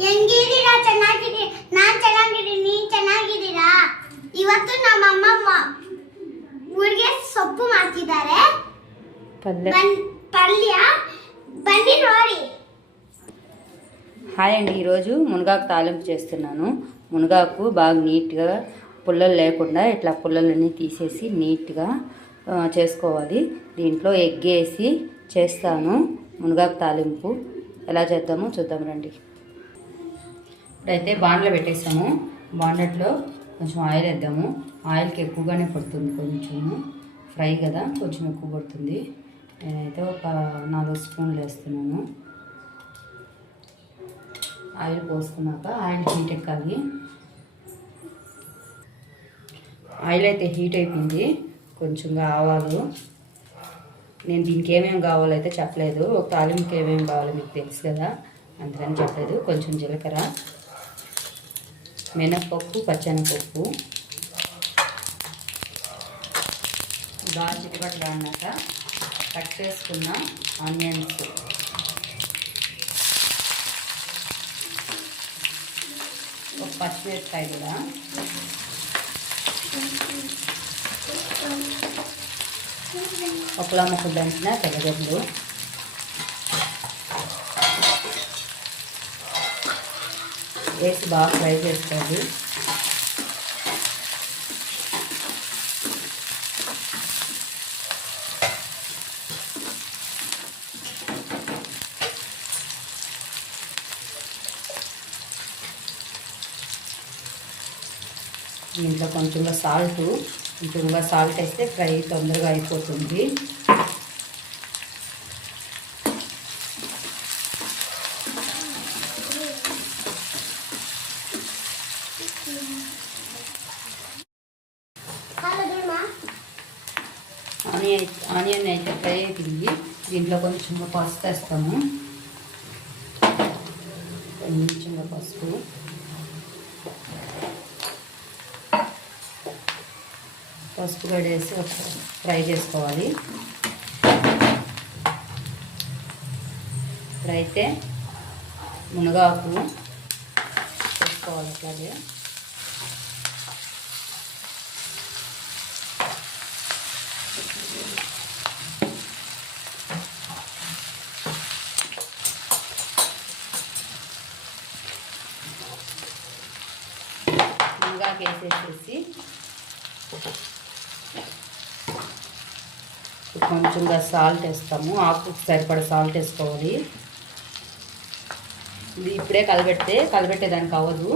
ಹೆಂಗಿದ್ದೀರಾ ಚೆನ್ನಾಗಿದ್ದೀರಿ ನಾನ್ ಚೆನ್ನಾಗಿದ್ದೀನಿ ನೀನ್ ಚೆನ್ನಾಗಿದ್ದೀರಾ ಇವತ್ತು ನಮ್ಮಮ್ಮ ಊರಿಗೆ ಸೊಪ್ಪು ಮಾಡ್ತಿದ್ದಾರೆ పల్లె ಬನ್- ಪಲ್ಯ ಬನ್ನಿ ನೋಡಿ హాయ్ అండి ఈరోజు మునగాకు తాలింపు చేస్తున్నాను మునగాకు బాగా నీట్గా పుల్లలు లేకుండా ఇట్లా పుల్లలన్నీ తీసేసి నీట్గా ఆ, చేసుకోవాలి దీంట్లో ఎగ్ వేసి చేస్తాను మునగాకు తాలింపు ఎలా చేద్దామో చూద్దాం రండి ఇప్పుడైతే బాండ్లో పెట్టేసాము బాండెట్లో కొంచెం ఆయిల్ వేద్దాము. ఆయిల్కి ఎక్కువగానే పడుతుంది కొంచెము ఫ్రై కదా కొంచెం ఎక్కువ పడుతుంది. నేనైతే ఒక నాలుగు స్పూన్లు వేస్తున్నాను. ఆయిల్ పోసుకున్నాక ఆయిల్ హీట్ ఎక్కాలి. ఆయిల్ అయితే హీట్ అయిపోయింది. కొంచెంగా ఆవాలు. నేను దీనికి ఏమేమి కావాలో అయితే చెప్పలేదు. ఒక తాలింపుకి ఏమేమి కావాలో మీకు తెలుసు కదా అందుకని చెప్పలేదు. కొంచెం జీలకర్ర. మినప్పప్పు పచ్చెనపప్పు బాగా చిటపట్లు అన్నాక కట్ చేసుకున్న ఆనియన్స్. ఒక పచ్చిమిరపకాయ కూడా. ఒకలా ముక్కలు దంచిన తెల్లగడ్డలు వేసి బాగా ఫ్రై చేసుకోండి దీంట్లో కొంచెంగా సాల్ట్ కొంచెంగా సాల్ట్ వేస్తే ఫ్రై తొందరగా అయిపోతుంది. ఆనియన్ ఆనియన్ అయితే ఫ్రై అయిపోయింది. దీంట్లో కొంచెం పసుపు వేస్తాము. కొంచెంగా పసుపు. పసుపు కూడా వేసి ఒకసారి ఫ్రై చేసుకోవాలి. ఇప్పుడైతే మునగాకు వేసుకోవాలి అట్లాగే. మునగాకు వేసేసేసి కొంచెంగా సాల్ట్ వేస్తాము. ఆకు సరిపడ సాల్ట్ వేసుకోవాలి. ఇది ఇప్పుడే కలబెడితే కలబెట్టేదానికి అవ్వదు.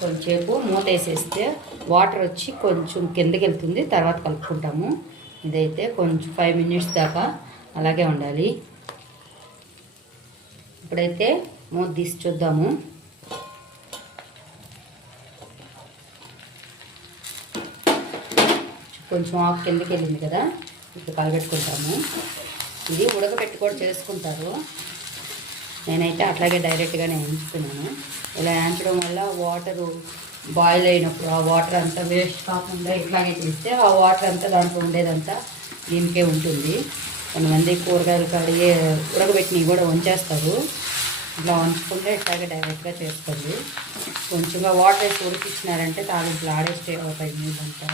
కొంచెంసేపు మూత వేసేస్తే వాటర్ వచ్చి కొంచెం కిందకి వెళ్తుంది తర్వాత కలుపుకుంటాము. ఇదైతే కొంచెం ఫైవ్ మినిట్స్ దాకా అలాగే ఉండాలి. ఇప్పుడైతే మూత తీసి చూద్దాము. కొంచెం ఆకు కిందకి వెళ్ళింది కదా ఇప్పుడు కలబెట్టుకుంటాము ఇది ఉడకబెట్టి కూడా చేసుకుంటారు. నేనైతే అట్లాగే డైరెక్ట్గానే వేయించుతున్నాను ఇలా వేయించడం వల్ల వాటరు బాయిల్ అయినప్పుడు ఆ వాటర్ అంతా వేస్ట్ కాకుండా ఇట్లాగే చేస్తే ఆ వాటర్ అంతా దాంట్లో ఉండేదంతా దీనికే ఉంటుంది. కొంతమంది కూరగాయలు కడిగే ఉడకబెట్టినవి కూడా వంచేస్తారు. ఇట్లా వంచకుండా ఇట్లాగే డైరెక్ట్గా చేసుకోండి. కొంచెంగా వాటర్ వేసి ఉడికిచ్చినారంటే తాలింపులు ఆడేస్తే అవుతాయి నీళ్ళంతా.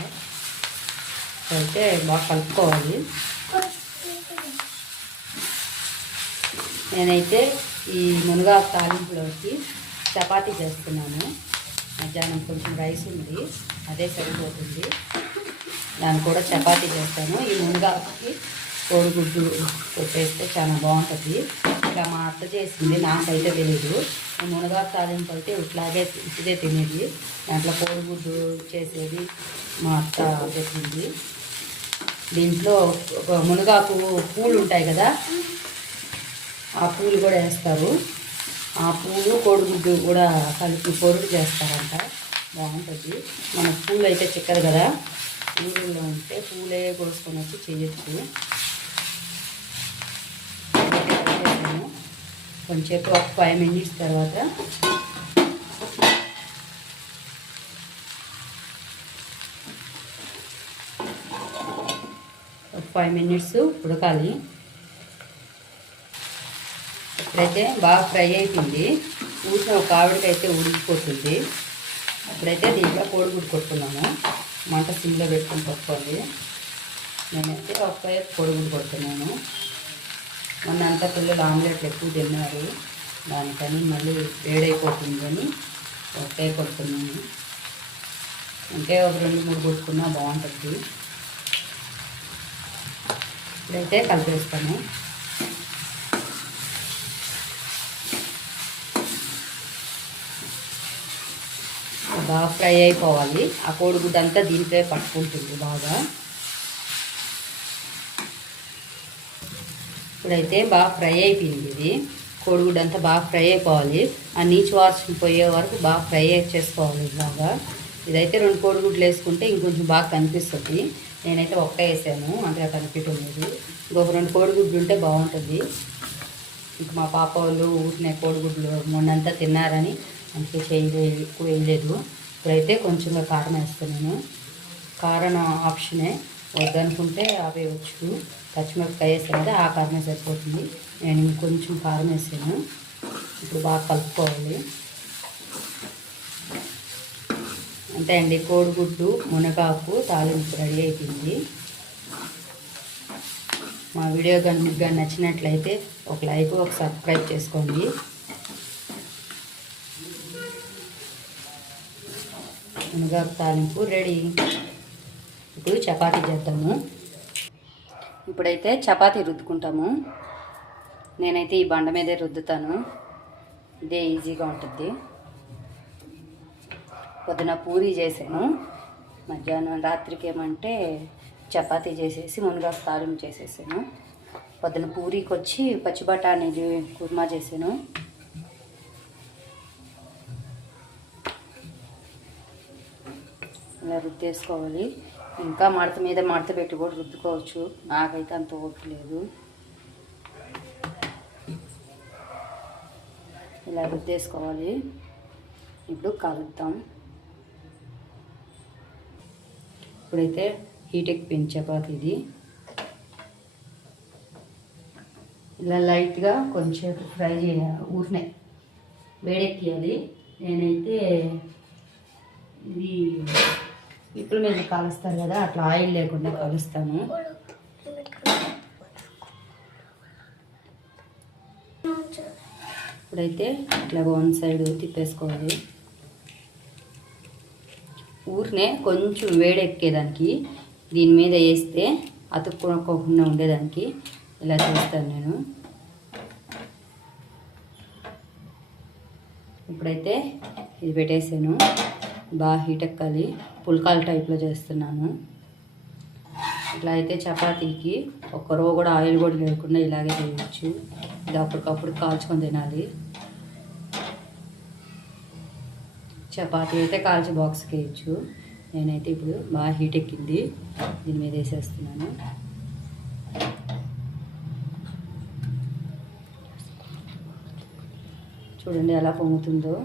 అయితే బాగా కలుపుకోవాలి. నేనైతే ఈ మునగాకు తాలింపులోకి చపాతీ చేస్తున్నాను. మధ్యాహ్నం కొంచెం రైస్ ఉంది అదే సరిపోతుంది. దాన్ని కూడా చపాతీ చేస్తాను. ఈ మునగాకుకి కోడిగుడ్డు పెట్టేస్తే చాలా బాగుంటుంది. ఇలా మా అత్త చేసింది నాకైతే తెలియదు ఈ మునగాకు తాలింపు అయితే ఇట్లాగే ఇదే తినేది. దాంట్లో కోడిగుడ్డు చేసేది మా అత్త చెప్పింది దీంట్లో ఒక మునగాకు పూలు ఉంటాయి కదా ఆ పూలు కూడా వేస్తారు. ఆ పూలు కోడిగుడ్డు కూడా కలిపి పొరుడు చేస్తారంట. బాగుంటుంది. మన పూలు అయితే చిక్కదు కదా. ఊరిలో ఉంటే పూలే కోసుకొని వచ్చి చేయొచ్చు. కొంచెం ఒక ఫైవ్ మినిట్స్ తర్వాత ఒక ఫైవ్ మినిట్స్ ఉడకాలి. ఇప్పుడైతే బాగా ఫ్రై అయిపోయింది. ఊసిన ఒక ఆవిడకైతే అయితే ఉడికిపోతుంది. ఇప్పుడైతే దీంట్లో కోడిగుడ్డు కొట్టుకున్నాము మంట సిమ్లో పెట్టుకుని పట్టుకోండి. నేనైతే ఒక్క కోడిగుడ్డు కొడుతున్నాను. మొన్న అంతా పిల్లలు ఆమ్లెట్లు ఎక్కువ తిన్నారు. దానికని మళ్ళీ వేడైపోతుంది అని కొడుతున్నాను. అంటే ఒక రెండు మూడు కొట్టుకున్నా బాగుంటుంది. ఇప్పుడైతే కలిపేస్తాను. బాగా ఫ్రై అయిపోవాలి. ఆ కోడిగుడ్డు అంతా దీంట్లో పట్టుకుంటుంది బాగా. ఇప్పుడైతే బాగా ఫ్రై అయిపోయింది ఇది. కోడిగుడ్డు అంతా బాగా ఫ్రై అయిపోవాలి. ఆ నీచు వాసన పోయే వరకు బాగా ఫ్రై చేసుకోవాలి బాగా. ఇదైతే రెండు కోడిగుడ్లు వేసుకుంటే ఇంకొంచెం బాగా కనిపిస్తుంది. నేనైతే ఒక్క వేసాను అంతగా కనిపించడం లేదు ఇంకొక రెండు కోడిగుడ్లు ఉంటే బాగుంటుంది. ఇంకా మా పాప వాళ్ళు ఊరినే కోడిగుడ్లు మొన్నంతా తిన్నారని అందుకే చేయలేదు ఎక్కువ వేయలేదు ఇప్పుడైతే కొంచెంగా కారం వేస్తున్నాను. కారం ఆప్షనే వద్దనుకుంటే ఆపేయవచ్చు పచ్చిమిరపకాయ వేసాను కదా ఆ కారమే సరిపోతుంది. నేను ఇంకొంచెం కారం వేసాను. ఇప్పుడు బాగా కలుపుకోవాలి. అంతే అండి కోడిగుడ్డు మునగాకు తాలింపు రెడీ అయిపోయింది. మా వీడియో కానీ మీకు నచ్చినట్లయితే ఒక లైక్ ఒక సబ్స్క్రైబ్ చేసుకోండి. మునగాకు తాలింపు రెడీ. ఇప్పుడు చపాతీ చేద్దాము. ఇప్పుడైతే చపాతీ రుద్దుకుంటాము. నేనైతే ఈ బండ మీదే రుద్దుతాను. ఇదే ఈజీగా ఉంటుంది. పొద్దున పూరి చేశాను. మధ్యాహ్నం రాత్రికి ఏమంటే చపాతీ చేసేసి మునగా తాలింపు చేసేసాను. పొద్దున పూరికి వచ్చి పచ్చి బఠానీలు కుర్మా చేశాను. ఇలా రుద్దేసుకోవాలి. ఇంకా మడత మీద మడత పెట్టి కూడా రుద్దుకోవచ్చు. నాకైతే అంత ఓపిక లేదు. ఇలా రుద్దేసుకోవాలి. ఇప్పుడు కలుద్దాం. ఇప్పుడైతే హీట్ ఎక్కిపోయింది చపాతి ఇది. ఇలా లైట్గా కొంచెం ఫ్రై చేయాలి ఊరినే వేడెక్కియాలి. నేనైతే ఇది ఇప్పుడు మీద కాలుస్తారు కదా అట్లా ఆయిల్ లేకుండా కలుస్తాను ఇప్పుడైతే ఇట్లా వన్ సైడ్ తిప్పేసుకోవాలి. ఊరినే కొంచెం వేడెక్కేదానికి దీని మీద వేస్తే అతుక్కోకుండా ఉండేదానికి ఇలా చేస్తాను నేను. ఇప్పుడైతే ఇది పెట్టేసాను. బాగా హీట్ ఎక్కాలి. పుల్కాల టైప్లో చేస్తున్నాను. ఇట్లా అయితే చపాతీకి ఒక్క రో కూడా ఆయిల్ కూడా లేకుండా ఇలాగే చేయవచ్చు ఇది అప్పటికప్పుడు కాల్చుకొని తినాలి. చపాతీ అయితే కాల్చి బాక్స్కి వేయచ్చు. నేనైతే ఇప్పుడు బాగా హీట్ ఎక్కింది. దీని మీద వేసేస్తున్నాను. చూడండి ఎలా పొంగుతుందో.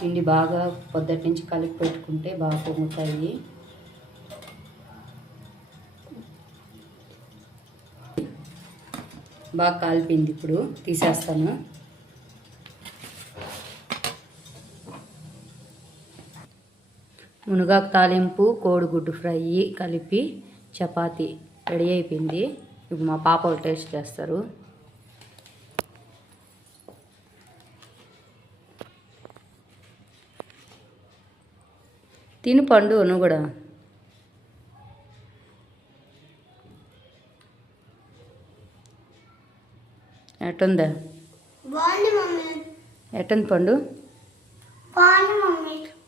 పిండి బాగా పొద్దుటి నుంచి కలిపి పెట్టుకుంటే బాగా పొంగుతాయి. బాగా కాలిపోయింది ఇప్పుడు తీసేస్తాను. మునగాకు తాలింపు కోడిగుడ్డు ఫ్రై కలిపి చపాతి రెడీ అయిపోయింది. ఇప్పుడు మా పాప టేస్ట్ చేస్తారు. తిను పండు నువ్వు కూడా. ఎట్టుందా? ఎట్టుంది పండు?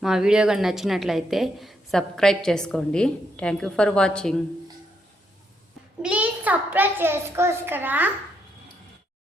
మా వీడియో కానీ నచ్చినట్లయితే సబ్స్క్రైబ్ చేసుకోండి. Thank you for watching. Please subscribe చేసుకోవచ్చు కదా